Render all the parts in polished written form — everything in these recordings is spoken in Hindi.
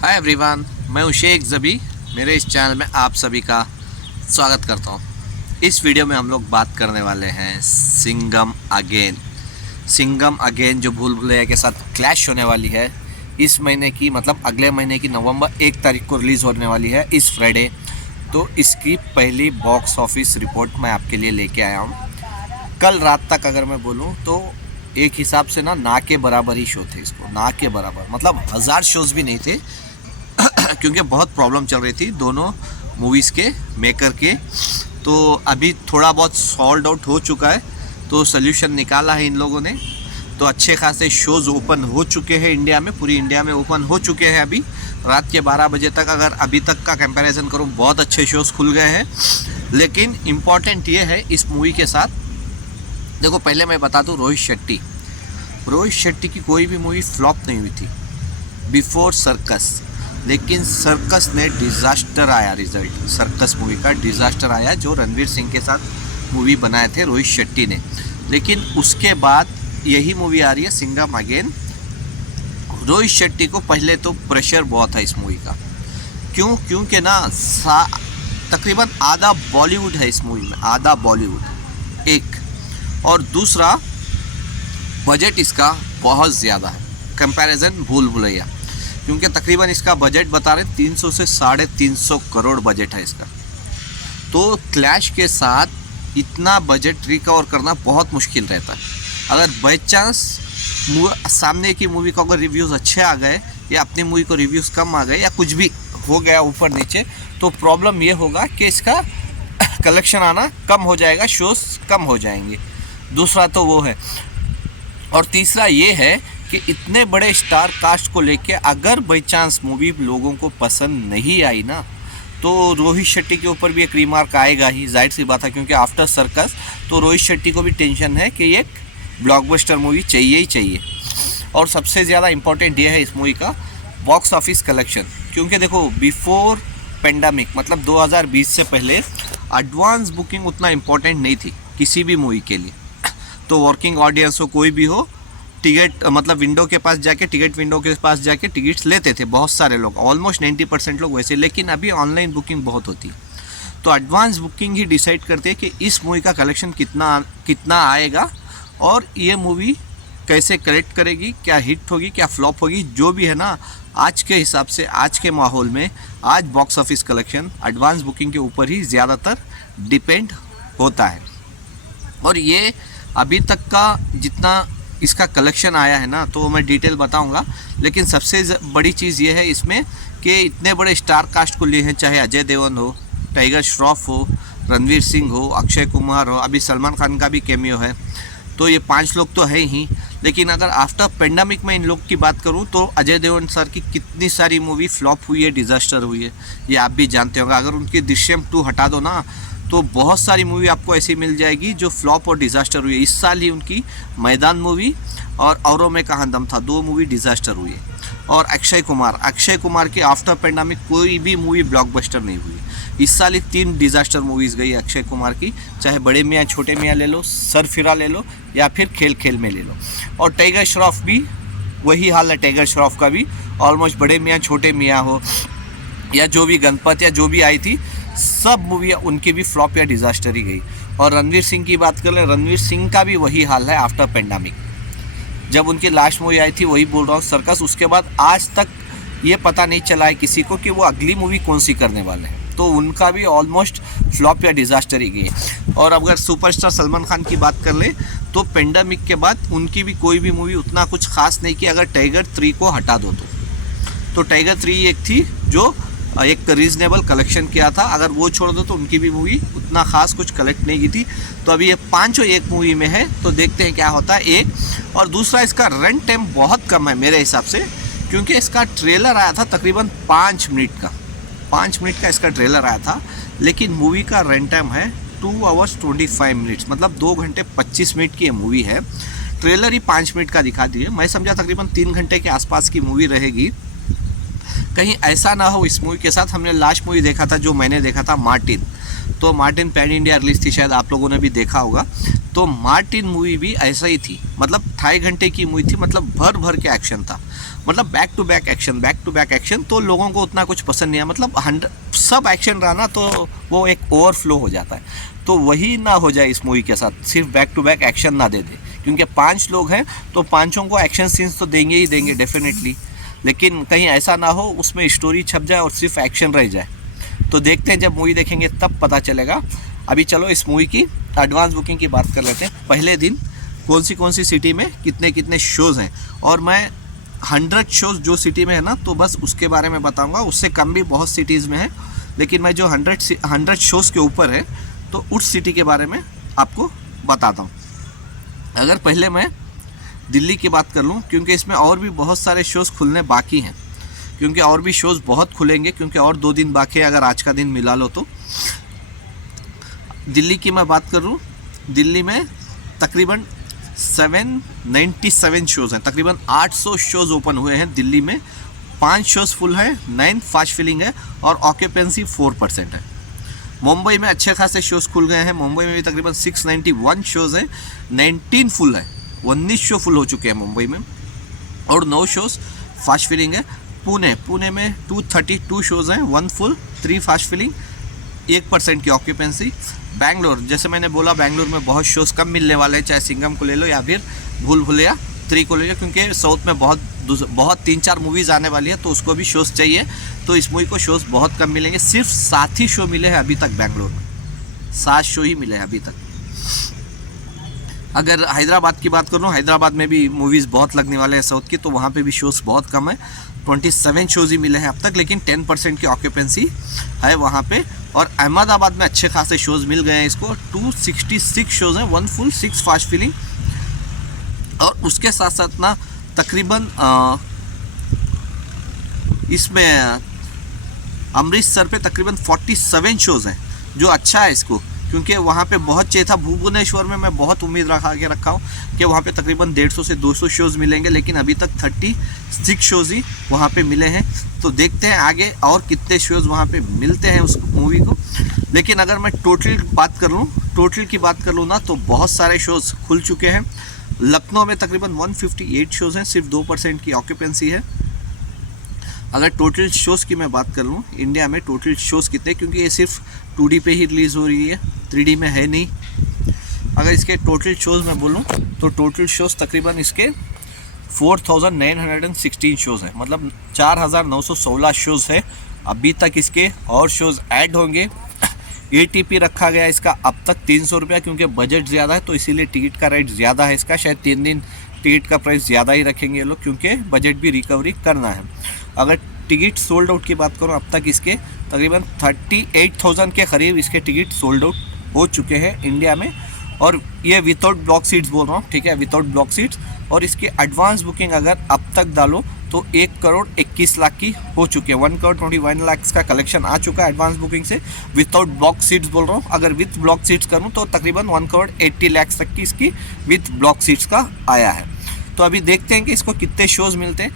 हाय एवरीवन, मैं हूं शेख ज़बी। मेरे इस चैनल में आप सभी का स्वागत करता हूं। इस वीडियो में हम लोग बात करने वाले हैं सिंघम अगेन। सिंघम अगेन जो भूल भुलैया के साथ क्लैश होने वाली है इस महीने की, मतलब अगले महीने की नवंबर 1 तारीख को रिलीज़ होने वाली है इस फ्राइडे। तो इसकी पहली बॉक्स ऑफिस रिपोर्ट मैं आपके लिए लेके आया हूँ। कल रात तक अगर मैं बोलूँ तो एक हिसाब से ना के बराबर ही शो थे। इसको ना के बराबर मतलब 1000 शोज़ भी नहीं थे क्योंकि बहुत प्रॉब्लम चल रही थी दोनों मूवीज़ के मेकर के। तो अभी थोड़ा बहुत सॉल्ड आउट हो चुका है, तो सल्यूशन निकाला है इन लोगों ने। तो अच्छे खासे शोज़ ओपन हो चुके हैं इंडिया में, पूरी इंडिया में ओपन हो चुके हैं। अभी रात के 12 बजे तक अगर अभी तक का कंपैरिजन करूं, बहुत अच्छे शोज़ खुल गए हैं। लेकिन इम्पॉर्टेंट ये है इस मूवी के साथ, देखो पहले मैं बता दूं, रोहित शेट्टी की कोई भी मूवी फ्लॉप नहीं हुई थी बिफोर सर्कस। लेकिन सर्कस ने डिज़ास्टर आया, रिजल्ट सर्कस मूवी का डिज़ास्टर आया जो रणवीर सिंह के साथ मूवी बनाए थे रोहित शेट्टी ने। लेकिन उसके बाद यही मूवी आ रही है सिंघम अगेन। रोहित शेट्टी को पहले तो प्रेशर बहुत है इस मूवी का। क्योंकि ना तकरीबन आधा बॉलीवुड है इस मूवी में, आधा बॉलीवुड एक, और दूसरा बजट इसका बहुत ज़्यादा है कंपैरिजन भूल भुलैया। क्योंकि तकरीबन इसका बजट बता रहे 300 से 350 करोड़ बजट है इसका। तो क्लैश के साथ इतना बजट रिकवर करना बहुत मुश्किल रहता है। अगर बाई चांस सामने की मूवी को अगर रिव्यूज़ अच्छे आ गए या अपनी मूवी को रिव्यूज़ कम आ गए या कुछ भी हो गया ऊपर नीचे, तो प्रॉब्लम ये होगा कि इसका कलेक्शन आना कम हो जाएगा, शोज़ कम हो जाएंगे। दूसरा तो वो है, और तीसरा ये है कि इतने बड़े स्टार कास्ट को लेके अगर बाई चांस मूवी लोगों को पसंद नहीं आई ना, तो रोहित शेट्टी के ऊपर भी एक रिमार्क आएगा ही, जाहिर सी बात है। क्योंकि आफ्टर सर्कस तो रोहित शेट्टी को भी टेंशन है कि एक ब्लॉकबस्टर मूवी चाहिए ही चाहिए। और सबसे ज़्यादा इम्पोर्टेंट ये है इस मूवी का बॉक्स ऑफिस कलेक्शन। क्योंकि देखो बिफोर पेंडेमिक मतलब 2020 से पहले एडवांस बुकिंग उतना इम्पोर्टेंट नहीं थी किसी भी मूवी के लिए। तो वर्किंग ऑडियंस हो कोई भी हो, टिकट मतलब विंडो के पास जाके, टिकट विंडो के पास जाके टिकट्स लेते थे बहुत सारे लोग, ऑलमोस्ट 90% लोग वैसे। लेकिन अभी ऑनलाइन बुकिंग बहुत होती है, तो एडवांस बुकिंग ही डिसाइड करते हैं कि इस मूवी का कलेक्शन कितना आएगा और ये मूवी कैसे कलेक्ट करेगी, क्या हिट होगी क्या फ्लॉप होगी। जो भी है ना, आज के हिसाब से आज के माहौल में आज box office collection advance booking के ऊपर ही ज़्यादातर डिपेंड होता है। और ये अभी तक का जितना इसका कलेक्शन आया है ना, तो मैं डिटेल बताऊंगा। लेकिन सबसे बड़ी चीज़ ये है इसमें कि इतने बड़े स्टार कास्ट को लिए हैं, चाहे अजय देवगन हो, टाइगर श्रॉफ हो, रणवीर सिंह हो, अक्षय कुमार हो, अभी सलमान खान का भी कैमियो है। तो ये 5 लोग तो है ही। लेकिन अगर आफ्टर पेंडेमिक में इन लोग की बात करूं तो अजय देवगन सर की कितनी सारी मूवी फ्लॉप हुई है, डिज़ास्टर हुई है, ये आप भी जानते होंगे। अगर उनकी दृश्यम 2 हटा दो ना, तो बहुत सारी मूवी आपको ऐसी मिल जाएगी जो फ्लॉप और डिज़ास्टर हुई है। इस साल ही उनकी मैदान मूवी और औरों में कहाँ दम था, 2 मूवी डिज़ास्टर हुई है। और अक्षय कुमार की आफ्टर पेंडेमिक कोई भी मूवी ब्लॉकबस्टर नहीं हुई। इस साल ही 3 डिज़ास्टर मूवीज़ गई अक्षय कुमार की, चाहे बड़े मियाँ छोटे मियाँ ले लो, सरफिरा ले लो, या फिर खेल खेल में ले लो। और टाइगर श्रॉफ भी वही हाल है, टाइगर श्रॉफ का भी ऑलमोस्ट बड़े मियाँ छोटे मियाँ हो या जो भी गणपत या जो भी आई थी, सब मूवी उनकी भी फ्लॉप या डिज़ास्टर ही गई। और रणवीर सिंह की बात कर ले, रणवीर सिंह का भी वही हाल है आफ्टर पेंडेमिक। जब उनकी लास्ट मूवी आई थी, वही बोल रहा हूँ, सर्कस, उसके बाद आज तक ये पता नहीं चला है किसी को कि वो अगली मूवी कौन सी करने वाले हैं। तो उनका भी ऑलमोस्ट फ्लॉप या डिज़ास्टर ही गई है। और अगर सुपरस्टार सलमान खान की बात कर ले, तो पेंडेमिक के बाद उनकी भी कोई भी मूवी उतना कुछ खास नहीं की, अगर टाइगर 3 को हटा दो तो टाइगर 3 एक थी जो एक रीजनेबल कलेक्शन किया था। अगर वो छोड़ दो तो उनकी भी मूवी उतना खास कुछ कलेक्ट नहीं की थी। तो अभी ये 5 एक मूवी में है, तो देखते हैं क्या होता है। एक और दूसरा, इसका रन टाइम बहुत कम है मेरे हिसाब से, क्योंकि इसका ट्रेलर आया था तकरीबन 5 मिनट का इसका ट्रेलर आया था। लेकिन मूवी का रन टाइम है 2 hours 25 minutes, मतलब 2 घंटे 25 मिनट की ये मूवी है। ट्रेलर ही 5 मिनट का दिखा दिए, मैं समझा तकरीबन 3 घंटे के आसपास की मूवी रहेगी। कहीं ऐसा ना हो इस मूवी के साथ। हमने लास्ट मूवी देखा था, जो मैंने देखा था, मार्टिन। तो मार्टिन पैन इंडिया रिलीज थी, शायद आप लोगों ने भी देखा होगा। तो मार्टिन मूवी भी ऐसा ही थी, मतलब 2.5 घंटे की मूवी थी, मतलब भर भर के एक्शन था। मतलब बैक टू बैक एक्शन, तो लोगों को उतना कुछ पसंद नहीं है। मतलब 100 सब एक्शन रहा ना तो वो एक ओवरफ्लो हो जाता है, तो वही ना हो जाए इस मूवी के साथ, सिर्फ बैक टू बैक एक्शन ना दे दे, क्योंकि 5 लोग हैं तो पांचों को एक्शन सीन्स तो देंगे ही देंगे डेफिनेटली, लेकिन कहीं ऐसा ना हो उसमें स्टोरी छप जाए और सिर्फ एक्शन रह जाए। तो देखते हैं, जब मूवी देखेंगे तब पता चलेगा। अभी चलो इस मूवी की एडवांस बुकिंग की बात कर लेते हैं। पहले दिन कौन सी सिटी में कितने कितने शोज़ हैं, और मैं 100 शोज़ जो सिटी में है ना तो बस उसके बारे में बताऊंगा। उससे कम भी बहुत सिटीज़ में है, लेकिन मैं जो 100 शोज़ के ऊपर है तो उस सिटी के बारे में आपको बताता हूँ। अगर पहले मैं दिल्ली की बात कर लूँ, क्योंकि इसमें और भी बहुत सारे शोज़ खुलने बाकी हैं, क्योंकि और भी शोज़ बहुत खुलेंगे, क्योंकि और 2 दिन बाकी है अगर आज का दिन मिला लो तो। दिल्ली की मैं बात करूँ, दिल्ली में तकरीबन 797 शोज़ हैं, तकरीबन 800 शोज़ ओपन हुए हैं दिल्ली में। 5 शोज़ फुल है, 9 फास्ट फिलिंग है और ऑक्यूपेंसी 4% है। मुंबई में अच्छे खासे शोज़ खुल गए हैं, मुंबई में भी तकरीबन 691 शोज़ हैं, 19 फुल है, 19 शो फुल हो चुके हैं मुंबई में, और 9 शोज़ फास्ट फिलिंग है। पुणे में 232 शोज़ हैं, 1 फुल 3 फास्ट फिलिंग, 1% की ऑक्यूपेंसी। बैंगलोर, जैसे मैंने बोला, बैंगलोर में बहुत शोज़ कम मिलने वाले हैं, चाहे सिंघम को ले लो या फिर भूल भुलैया 3 को ले लो, क्योंकि साउथ में बहुत 3-4 मूवीज़ आने वाली है तो उसको भी शोज़ चाहिए, तो इस मूवी को शोज़ बहुत कम मिलेंगे। सिर्फ 7 ही शो मिले हैं अभी तक बैंगलोर में, 7 शो ही मिले हैं अभी तक। अगर हैदराबाद की बात करूँ, हैदराबाद में भी मूवीज़ बहुत लगने वाले हैं साउथ की, तो वहाँ पे भी शोज़ बहुत कम है, 27 शोज़ ही मिले हैं अब तक, लेकिन 10% की ऑक्यूपेंसी है वहाँ पे। और अहमदाबाद में अच्छे खासे शोज़ मिल गए हैं इसको, 266 शोज़ हैं, 1 फुल 6 फास्ट फिलिंग, और उसके साथ साथ ना तकरीबन इसमें अमृतसर पे तकरीबन 47 शोज़ हैं, जो अच्छा है इसको, क्योंकि वहाँ पे बहुत चाहिए था। भुवनेश्वर में मैं बहुत उम्मीद रखा हूँ कि वहाँ पे तकरीबन 150 से 200 शोज़ मिलेंगे, लेकिन अभी तक 36 शोज़ ही वहाँ पे मिले हैं। तो देखते हैं आगे और कितने शोज़ वहाँ पे मिलते हैं उस मूवी को। लेकिन अगर मैं टोटल की बात कर लूँ ना तो बहुत सारे शोज़ खुल चुके हैं। लखनऊ में तकरीबन 158 शोज़ हैं, सिर्फ 2% की ऑक्यूपेंसी है। अगर टोटल शोज़ की मैं बात कर लूँ, इंडिया में टोटल शोज़ कितने, क्योंकि ये सिर्फ 2D पे ही रिलीज़ हो रही है, 3D में है नहीं। अगर इसके टोटल शोज़ मैं बोलूँ तो टोटल शोज़ तकरीबन इसके 4916 शोज़ हैं, मतलब 4916 शोज़ है। अभी तक इसके और शोज़ ऐड होंगे। ATP रखा गया इसका अब तक 300 रुपया, क्योंकि बजट ज़्यादा है तो इसीलिए टिकट का रेट ज़्यादा है इसका। शायद 3 दिन टिकट का प्राइस ज़्यादा ही रखेंगे ये लोग, क्योंकि बजट भी रिकवरी करना है। अगर टिकट सोल्ड आउट की बात करूँ, अब तक इसके तकरीबन 38,000 के करीब इसके टिकट सोल्ड आउट हो चुके हैं इंडिया में, और ये विदाउट ब्लॉक सीट्स बोल रहा हूँ, ठीक है, विदाउट ब्लॉक सीट्स। और इसकी एडवांस बुकिंग अगर अब तक डालो तो 1,21,00,000 की हो चुकी है, 1,21 लाख का कलेक्शन आ चुका है एडवांस बुकिंग से। विदाउट ब्लॉक सीट्स बोल रहा हूँ, अगर विथ ब्लॉक सीट्स करूँ तो तकरीबन 1,80,00,000 तक की इसकी विथ ब्लॉक सीट्स का आया है। तो अभी देखते हैं कि इसको कितने शोज़ मिलते हैं,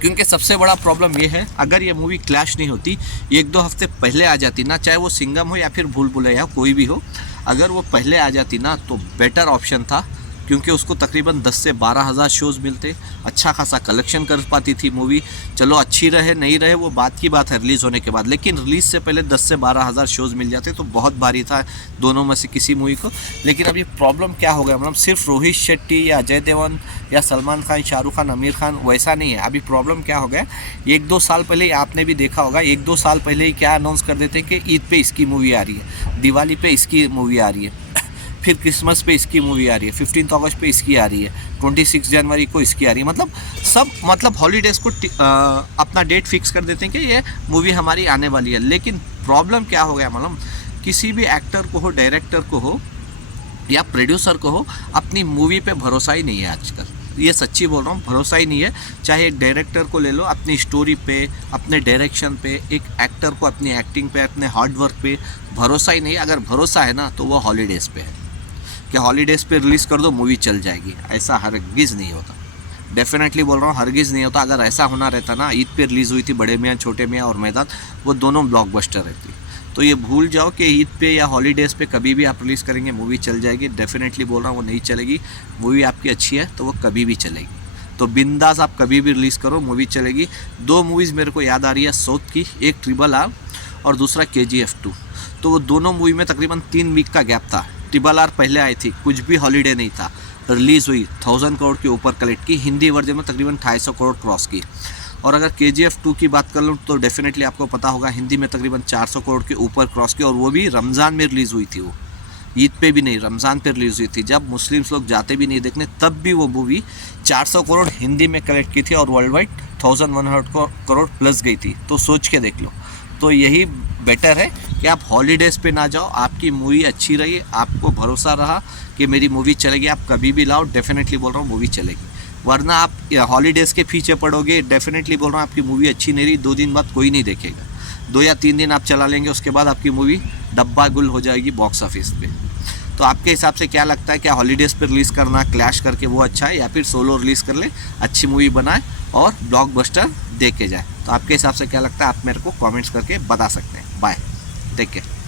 क्योंकि सबसे बड़ा प्रॉब्लम ये है, अगर ये मूवी क्लैश नहीं होती, 1-2 हफ्ते पहले आ जाती ना, चाहे वो सिंघम हो या फिर भूल भुलैया कोई भी हो, अगर वो पहले आ जाती ना तो बेटर ऑप्शन था, क्योंकि उसको तकरीबन 10 से 12 हज़ार शोज़ मिलते, अच्छा खासा कलेक्शन कर पाती थी मूवी। चलो अच्छी रहे नहीं रहे वो बात की बात है रिलीज़ होने के बाद, लेकिन रिलीज़ से पहले 10 से 12 हज़ार शोज़ मिल जाते तो बहुत भारी था दोनों में से किसी मूवी को। लेकिन अब ये प्रॉब्लम क्या हो गया, मतलब सिर्फ रोहित शेट्टी या अजय देवगन या सलमान खान, शाहरुख खान, आमिर खान वैसा नहीं है। अभी प्रॉब्लम क्या हो गया, 1-2 साल पहले आपने भी देखा होगा, 1-2 साल पहले ही क्या अनाउंस कर देते हैं कि ईद पे इसकी मूवी आ रही है, दिवाली पे इसकी मूवी आ रही है, फिर क्रिसमस पे इसकी मूवी आ रही है, 15 अगस्त पे इसकी आ रही है, 26 जनवरी को इसकी आ रही है। मतलब हॉलीडेज़ को अपना डेट फिक्स कर देते हैं कि ये मूवी हमारी आने वाली है। लेकिन प्रॉब्लम क्या हो गया, मतलब किसी भी एक्टर को हो, डायरेक्टर को हो या प्रोड्यूसर को हो, अपनी मूवी पे भरोसा ही नहीं है आजकल। ये सच्ची बोल रहा हूँ, भरोसा ही नहीं है। चाहे एक डायरेक्टर को ले लो, अपनी स्टोरी पे, अपने डायरेक्शन पे, एक एक्टर को अपनी एक्टिंग पे, अपने हार्ड वर्क पे भरोसा ही नहीं है। अगर भरोसा है ना तो वो हॉलीडेज़ पे है कि हॉलीडेज़ पे रिलीज़ कर दो मूवी चल जाएगी, ऐसा हरगिज़ नहीं होता। डेफिनेटली बोल रहा हूँ, हरगिज़ नहीं होता। अगर ऐसा होना रहता ना, ईद पे रिलीज़ हुई थी बड़े मियाँ छोटे मियाँ और मैदान, वो दोनों ब्लॉकबस्टर रहती। तो ये भूल जाओ कि ईद पे या हॉलीडेज़ पे कभी भी आप रिलीज़ करेंगे मूवी चल जाएगी। डेफिनेटली बोल रहा हूँ वो नहीं चलेगी। मूवी आपकी अच्छी है तो वो कभी भी चलेगी। तो बिंदास आप कभी भी रिलीज़ करो, मूवी चलेगी। 2 मूवीज़ मेरे को याद आ रही है साउथ की, एक RRR और दूसरा KGF 2। तो वो दोनों मूवी में तकरीबन 3 वीक का गैप था। RRR पहले आई थी, कुछ भी हॉलीडे नहीं था, रिलीज़ हुई, 1000 करोड़ के ऊपर कलेक्ट की, हिंदी वर्जन में तकरीबन 250 करोड़ क्रॉस की। और अगर KGF 2 की बात कर लूँ तो डेफिनेटली आपको पता होगा, हिंदी में तकरीबन 400 करोड़ के ऊपर क्रॉस की, और वो भी रमज़ान में रिलीज़ हुई थी। वो ईद पे भी नहीं, रमज़ान पे रिलीज़ हुई थी, जब मुस्लिम्स लोग जाते भी नहीं देखने, तब भी वो मूवी 400 करोड़ हिंदी में कलेक्ट की थी और वर्ल्ड वाइड 1100 करोड़ प्लस गई थी। तो सोच के देख लो। तो यही बेटर है कि आप हॉलीडेज़ पे ना जाओ, आपकी मूवी अच्छी रही, आपको भरोसा रहा कि मेरी मूवी चलेगी, आप कभी भी लाओ, डेफिनेटली बोल रहा हूँ मूवी चलेगी। वरना आप हॉलीडेज़ के पीछे पड़ोगे, डेफिनेटली बोल रहा हूँ आपकी मूवी अच्छी नहीं रही, 2 दिन बाद कोई नहीं देखेगा। 2 या 3 दिन आप चला लेंगे, उसके बाद आपकी मूवी डब्बा गुल हो जाएगी बॉक्स ऑफिस पे। तो आपके हिसाब से क्या लगता है, क्या हॉलीडेज़ पे रिलीज़ करना क्लैश करके वो अच्छा है, या फिर सोलो रिलीज़ कर ले, अच्छी मूवी बनाए और ब्लॉकबस्टर दे के जाए? तो आपके हिसाब से क्या लगता है, आप मेरे को कमेंट्स करके बता सकते हैं। Bye, take care.